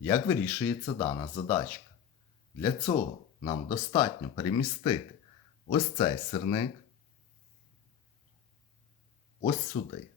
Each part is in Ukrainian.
Як вирішується дана задачка? Для цього нам достатньо перемістити ось цей сирник ось сюди.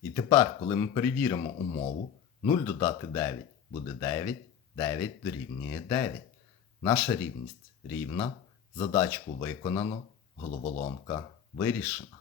І тепер, коли ми перевіримо умову, 0 додати 9 буде 9, 9 дорівнює 9. Наша рівність рівна, задачку виконано, головоломка вирішена.